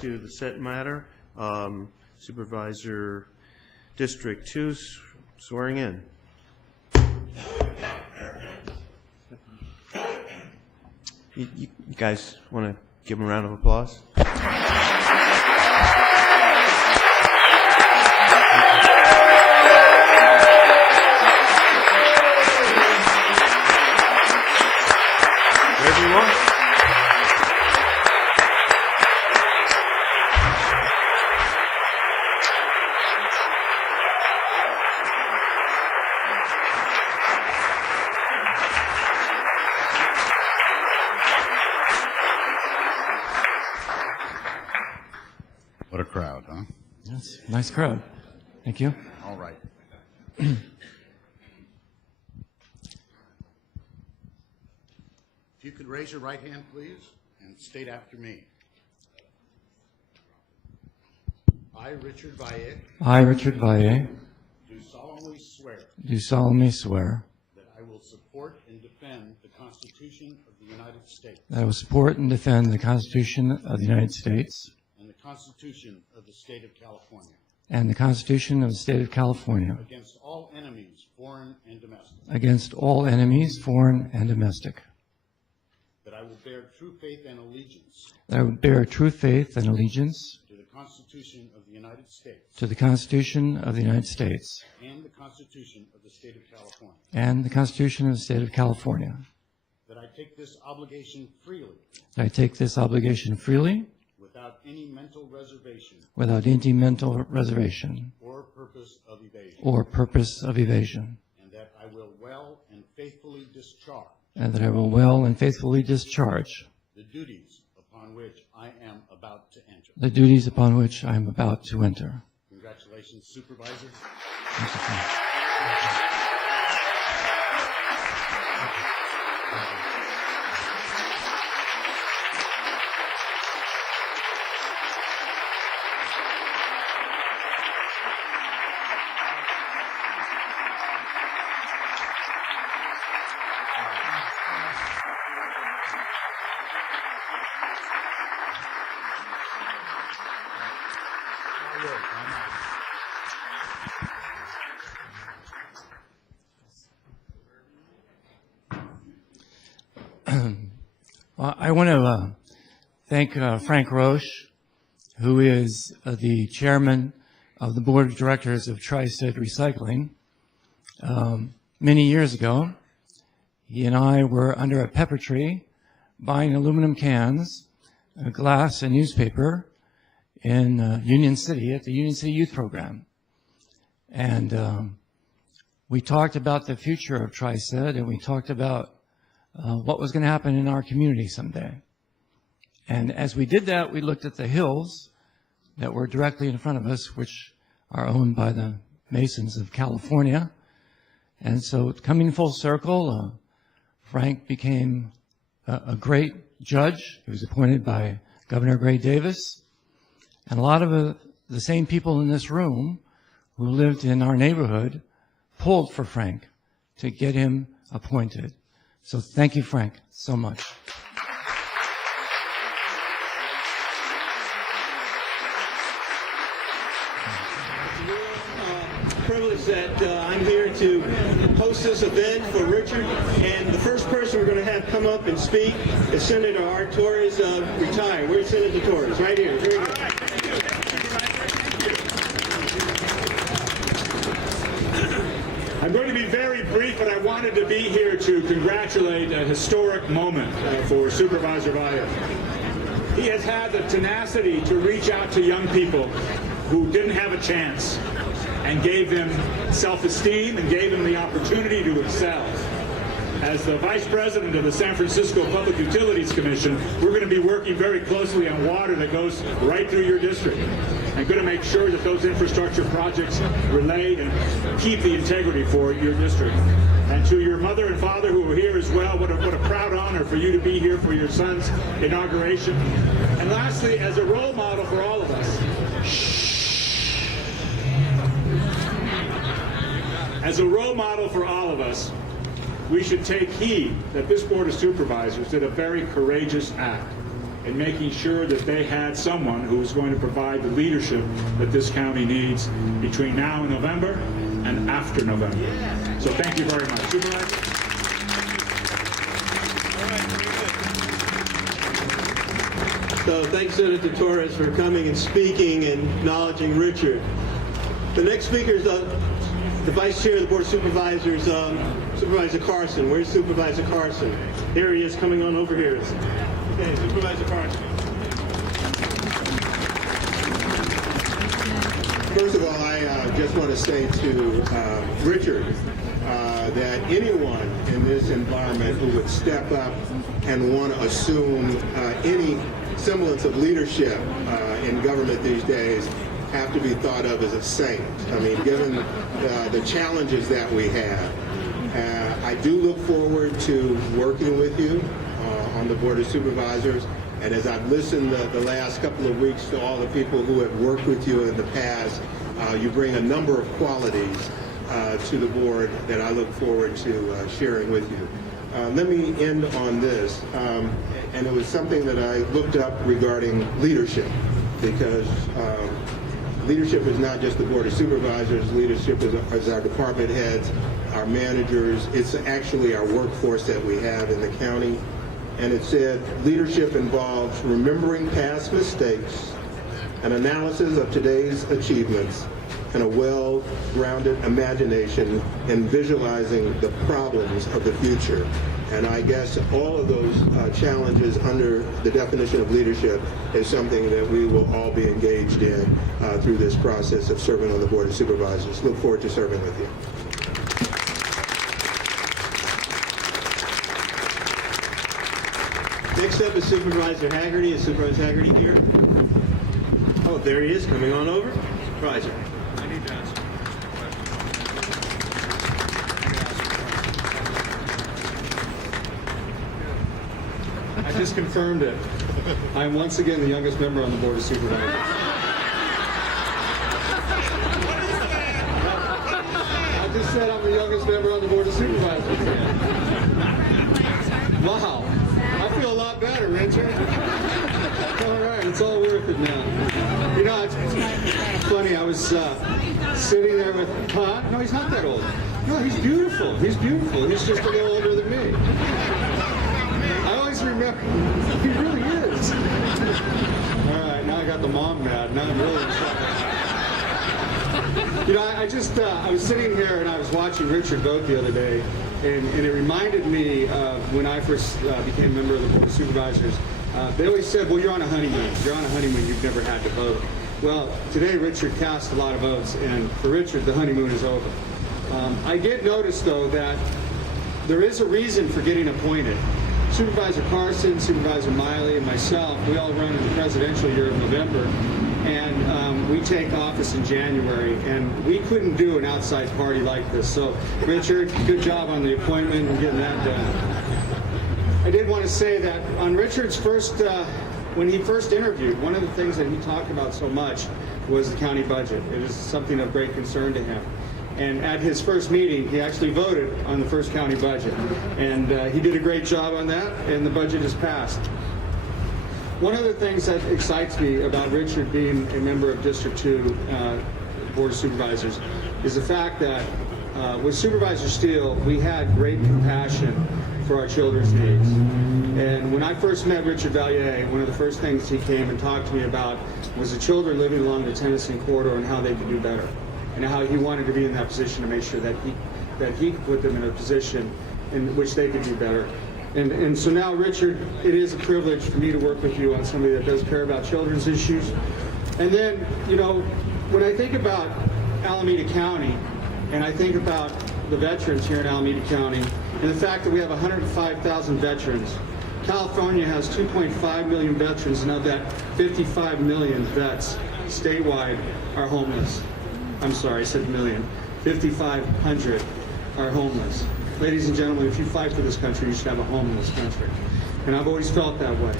to the set matter. Supervisor District 2 swearing in. You guys want to give him a round of applause? Everyone? What a crowd, huh? Yes, nice crowd. Thank you. All right. If you could raise your right hand, please, and state after me. I, Richard Valle, I, Richard Valle, do solemnly swear do solemnly swear that I will support and defend the Constitution of the United States that I will support and defend the Constitution of the United States and the Constitution of the State of California and the Constitution of the State of California against all enemies, foreign and domestic, against all enemies, foreign and domestic, that I will bear true faith and allegiance that I will bear true faith and allegiance to the Constitution of the United States to the Constitution of the United States and the Constitution of the State of California, and the Constitution of the State of California, that I take this obligation freely that I take this obligation freely without any mental reservation without any mental reservation or purpose of evasion, or purpose of evasion, and that I will well and faithfully discharge and that I will well and faithfully discharge the duties upon which I am about to enter. the duties upon which I am about to enter. Congratulations, Supervisor. I want to thank Frank Roche, who is the chairman of the board of directors of Tri-State Recycling. Many years ago, he and I were under a pepper tree buying aluminum cans, glass, and newspaper in Union City at the Union City Youth Program. And we talked about the future of Tri-State, and we talked about what was going to happen in our community someday. And as we did that, we looked at the hills that were directly in front of us, which are owned by the Masons of California. And so coming full circle, Frank became a great judge. He was appointed by Governor Gray Davis. And a lot of the same people in this room who lived in our neighborhood pulled for Frank to get him appointed. So thank you, Frank, so much. Privilege that I'm here to host this event for Richard, and the first person we're going to have come up and speak is Senator Art Torres, retired. Where's Senator Torres? Right here. Very good. I'm going to be very brief, but I wanted to be here to congratulate a historic moment for Supervisor Valle. He has had the tenacity to reach out to young people who didn't have a chance and gave them self-esteem and gave them the opportunity to excel. As the Vice President of the San Francisco Public Utilities Commission, we're going to be working very closely on water that goes right through your district and going to make sure that those infrastructure projects relay and keep the integrity for your district. And to your mother and father who are here as well, what a proud honor for you to be here for your son's inauguration. And lastly, as a role model for all of us, as a role model for all of us, we should take heed that this Board of Supervisors did a very courageous act in making sure that they had someone who was going to provide the leadership that this county needs between now and November and after November. So thank you very much. Supervisor? So thanks, Senator Torres, for coming and speaking and acknowledging Richard. The next speaker is the Vice Chair of the Board of Supervisors, Supervisor Carson. Where's Supervisor Carson? Here he is, coming on over here. Okay, Supervisor Carson. First of all, I just want to say to Richard that anyone in this environment who would step up and want to assume any semblance of leadership in government these days have to be thought of as a saint. I mean, given the challenges that we have, I do look forward to working with you on the Board of Supervisors. And as I've listened the last couple of weeks to all the people who have worked with you in the past, you bring a number of qualities to the board that I look forward to sharing with you. Let me end on this, and it was something that I looked up regarding leadership, because leadership is not just the Board of Supervisors. Leadership is our department heads, our managers. It's actually our workforce that we have in the county. And it said, leadership involves remembering past mistakes, an analysis of today's achievements, and a well-grounded imagination in visualizing the problems of the future. And I guess all of those challenges under the definition of leadership is something that we will all be engaged in through this process of serving on the Board of Supervisors. Look forward to serving with you. Next up is Supervisor Haggerty. Is Supervisor Haggerty here? Oh, there he is, coming on over. Supervisor. I need to ask you a question. I just confirmed it. I am once again the youngest member on the Board of Supervisors. I just said I'm the youngest member on the Board of Supervisors. Wow. I feel a lot better, Richard. All right, it's all worth it now. You know, it's funny, I was sitting there with, no, he's not that old. No, he's beautiful. He's beautiful. He's just a little older than me. I always remember, he really is. All right, now I got the mom mad. Now I'm really in trouble. You know, I was sitting here and I was watching Richard vote the other day, and it reminded me of when I first became a member of the Board of Supervisors. They always said, well, you're on a honeymoon. You're on a honeymoon. You've never had to vote. Well, today Richard cast a lot of votes, and for Richard, the honeymoon is over. I did notice, though, that there is a reason for getting appointed. Supervisor Carson, Supervisor Miley, and myself, we all run in the presidential year of November, and we take office in January, and we couldn't do an outside party like this. So, Richard, good job on the appointment and getting that done. I did want to say that on Richard's first, when he first interviewed, one of the things that he talked about so much was the county budget. It is something of great concern to him. And at his first meeting, he actually voted on the first county budget. And he did a great job on that, and the budget is passed. One of the things that excites me about Richard being a member of District 2 Board of Supervisors is the fact that with Supervisor Steele, we had great compassion for our children's needs. And when I first met Richard Valle, one of the first things he came and talked to me about was the children living along the Tennessee corridor and how they could do better, and how he wanted to be in that position to make sure that he could put them in a position in which they could do better. And so now, Richard, it is a privilege for me to work with you on somebody that does care about children's issues. And then, you know, when I think about Alameda County, and I think about the veterans here in Alameda County, and the fact that we have 105,000 veterans. California has 2.5 million veterans, and of that, 55 million vets statewide are homeless. I'm sorry, I said million. 5,500 are homeless. Ladies and gentlemen, if you fight for this country, you should have a home in this country. And I've always felt that way.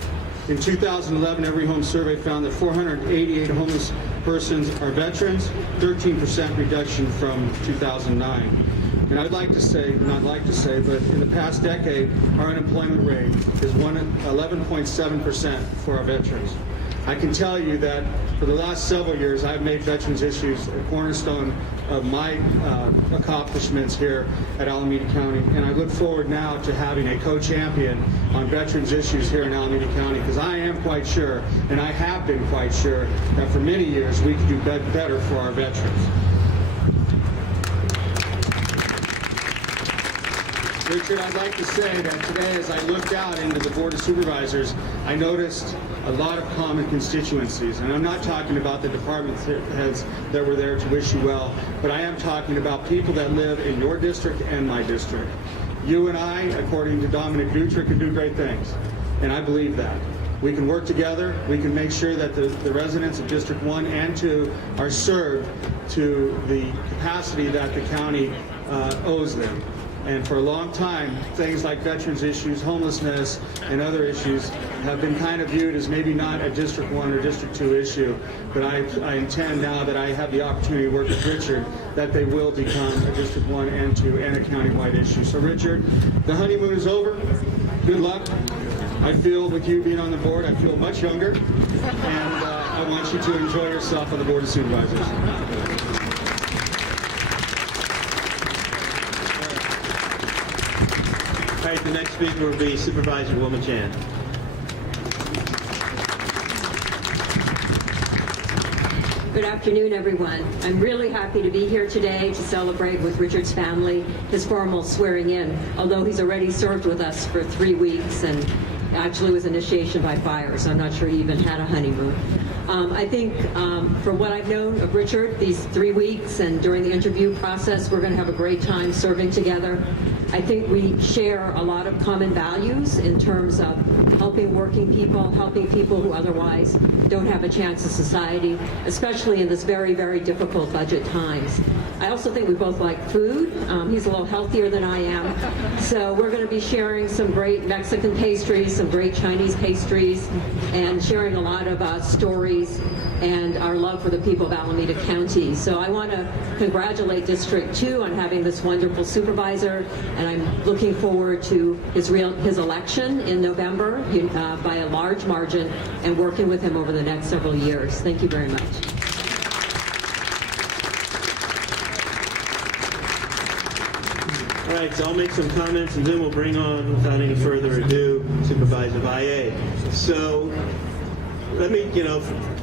In 2011, Every Home Survey found that 488 homeless persons are veterans, 13% reduction from 2009. And I'd like to say, not like to say, but in the past decade, our unemployment rate is 11.7% for our veterans. I can tell you that for the last several years, I've made veterans issues a cornerstone of my accomplishments here at Alameda County, and I look forward now to having a co-champion on veterans issues here in Alameda County, because I am quite sure, and I have been quite sure, that for many years we can do better for our veterans. Richard, I'd like to say that today, as I looked out into the Board of Supervisors, I noticed a lot of common constituencies. And I'm not talking about the department heads that were there to wish you well, but I am talking about people that live in your district and my district. You and I, according to Dominic Dutra, can do great things. And I believe that. We can work together. We can make sure that the residents of District 1 and 2 are served to the capacity that the county owes them. And for a long time, things like veterans issues, homelessness, and other issues have been kind of viewed as maybe not a District 1 or District 2 issue. But I intend, now that I have the opportunity to work with Richard, that they will become a District 1 and 2 and a countywide issue. So Richard, the honeymoon is over. Good luck. I feel, with you being on the board, I feel much younger. And I want you to enjoy yourself on the Board of Supervisors. All right, the next speaker will be Supervisor Wilma Chan. Good afternoon, everyone. I'm really happy to be here today to celebrate with Richard's family his formal swearing in, although he's already served with us for 3 weeks and actually was initiation by fire, so I'm not sure he even had a honeymoon. I think from what I've known of Richard these 3 weeks and during the interview process, we're going to have a great time serving together. I think we share a lot of common values in terms of helping working people, helping people who otherwise don't have a chance in society, especially in this very, very difficult budget times. I also think we both like food. He's a little healthier than I am. So we're going to be sharing some great Mexican pastries, some great Chinese pastries, and sharing a lot of stories and our love for the people of Alameda County. So I want to congratulate District 2 on having this wonderful supervisor, and I'm looking forward to his election in November by a large margin, and working with him over the next several years. Thank you very much. All right, so I'll make some comments and then we'll bring on, without any further ado, Supervisor Valle. So let me,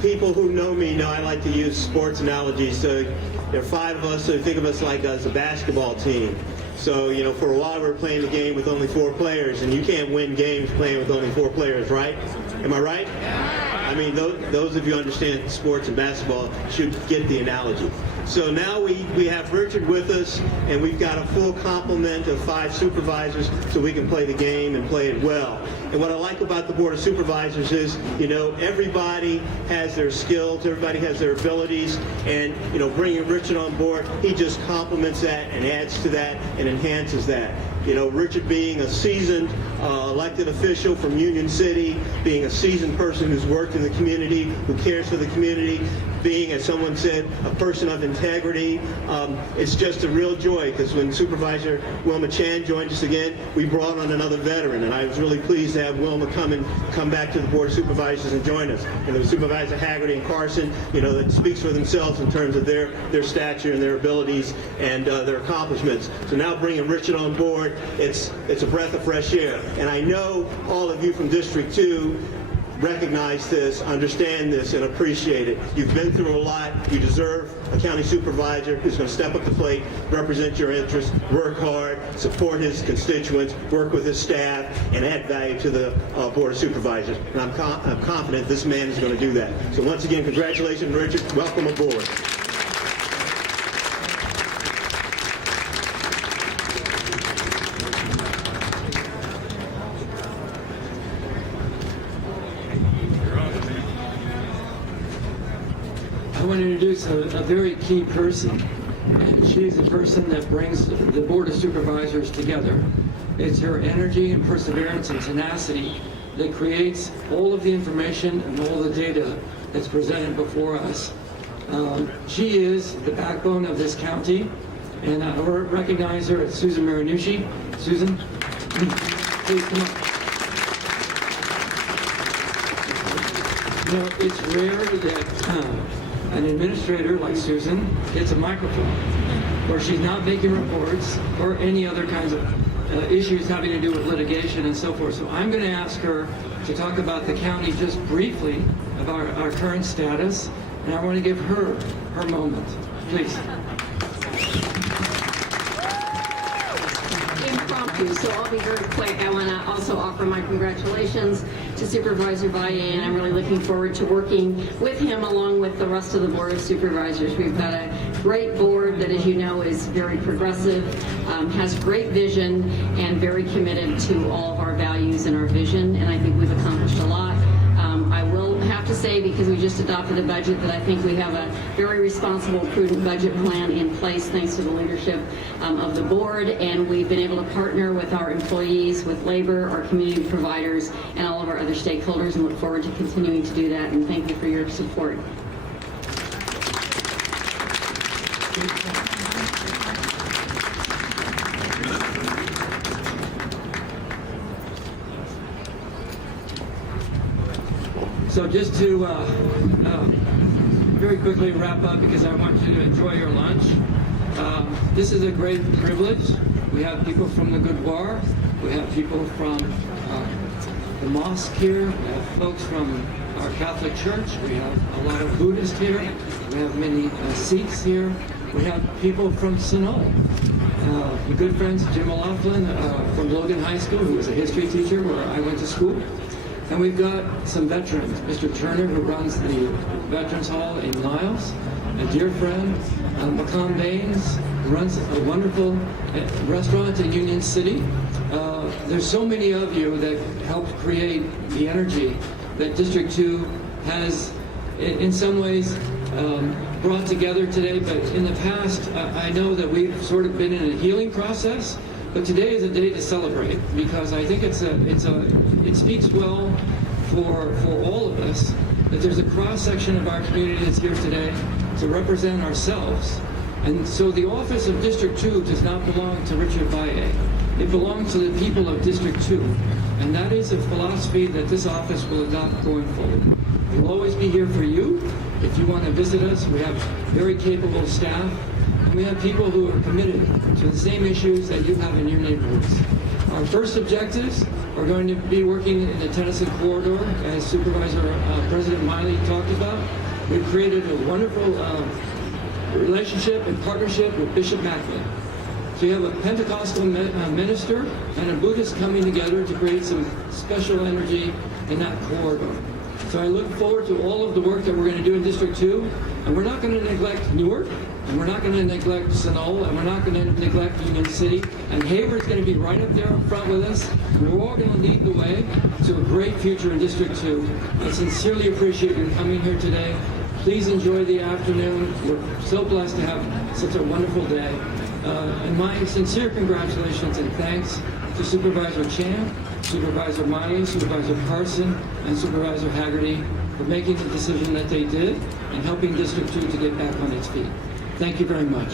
people who know me know I like to use sports analogies. So there are 5 of us, so think of us like as a basketball team. So, for a while we were playing the game with only 4 players, and you can't win games playing with only 4 players, right? Am I right? I mean, those of you who understand sports and basketball should get the analogy. So now we have Richard with us, and we've got a full complement of 5 supervisors so we can play the game and play it well. And what I like about the Board of Supervisors is, everybody has their skills, everybody has their abilities, and, bringing Richard on board, he just complements that and adds to that and enhances that. Richard being a seasoned elected official from Union City, being a seasoned person who's worked in the community, who cares for the community, being, as someone said, a person of integrity. It's just a real joy, because when Supervisor Wilma Chan joined us again, we brought on another veteran, and I was really pleased to have Wilma come back to the Board of Supervisors and join us. And there was Supervisor Haggerty and Carson, that speaks for themselves in terms of their stature and their abilities and their accomplishments. So now bringing Richard on board, it's a breath of fresh air. And I know all of you from District 2 recognize this, understand this, and appreciate it. You've been through a lot. You deserve a county supervisor who's going to step up to the plate, represent your interests, work hard, support his constituents, work with his staff, and add value to the Board of Supervisors. And I'm confident this man is going to do that. So once again, congratulations, Richard. Welcome aboard. I want to introduce a very key person, and she's the person that brings the Board of Supervisors together. It's her energy and perseverance and tenacity that creates all of the information and all the data that's presented before us. She is the backbone of this county. And I recognize her as Susan Marinucci. Susan, please come up. You know, it's rare that an administrator like Susan gets a microphone where she's not making reports or any other kinds of issues having to do with litigation and so forth. So I'm going to ask her to talk about the county just briefly, about our current status, and I want to give her her moment. Please. Impromptu, so I'll be very quick. I want to also offer my congratulations to Supervisor Valle, and I'm really looking forward to working with him along with the rest of the Board of Supervisors. We've got a great board that, as you know, is very progressive, has great vision, and very committed to all of our values and our vision, and I think we've accomplished a lot. I will have to say, because we just adopted a budget, that I think we have a very responsible, prudent budget plan in place thanks to the leadership of the board, and we've been able to partner with our employees, with labor, our community providers, and all of our other stakeholders, and look forward to continuing to do that, and thank you for your support. So just to very quickly wrap up, because I want you to enjoy your lunch. This is a great privilege. We have people from the Gurdwara. We have people from the mosque here. We have folks from our Catholic Church. We have a lot of Buddhists here. We have many Sikhs here. We have people from Sinol. My good friends Jim O'Loughlin from Logan High School, who was a history teacher where I went to school. And we've got some veterans, Mr. Turner, who runs the Veterans Hall in Niles, a dear friend, Macomb Baines, who runs a wonderful restaurant in Union City. There's so many of you that helped create the energy that District 2 has, in some ways, brought together today. But in the past, I know that we've sort of been in a healing process. But today is a day to celebrate, because I think it speaks well for all of us that there's a cross-section of our community that's here today to represent ourselves. And so the office of District 2 does not belong to Richard Valle. It belongs to the people of District 2. And that is a philosophy that this office will adopt going forward. We'll always be here for you. If you want to visit us, we have very capable staff. We have people who are committed to the same issues that you have in your neighborhoods. Our first objectives are going to be working in the Tennyson corridor, as Supervisor President Miley talked about. We've created a wonderful relationship and partnership with Bishop Macklin. So you have a Pentecostal minister and a Buddhist coming together to create some special energy in that corridor. So I look forward to all of the work that we're going to do in District 2, and we're not going to neglect Newark, and we're not going to neglect Sinol, and we're not going to neglect Union City, and Hayward's going to be right up there in front with us, and we're all going to lead the way to a great future in District 2. I sincerely appreciate you coming here today. Please enjoy the afternoon. We're so blessed to have such a wonderful day. And my sincere congratulations and thanks to Supervisor Chan, Supervisor Miley, Supervisor Carson, and Supervisor Haggerty for making the decision that they did and helping District 2 to get back on its feet. Thank you very much.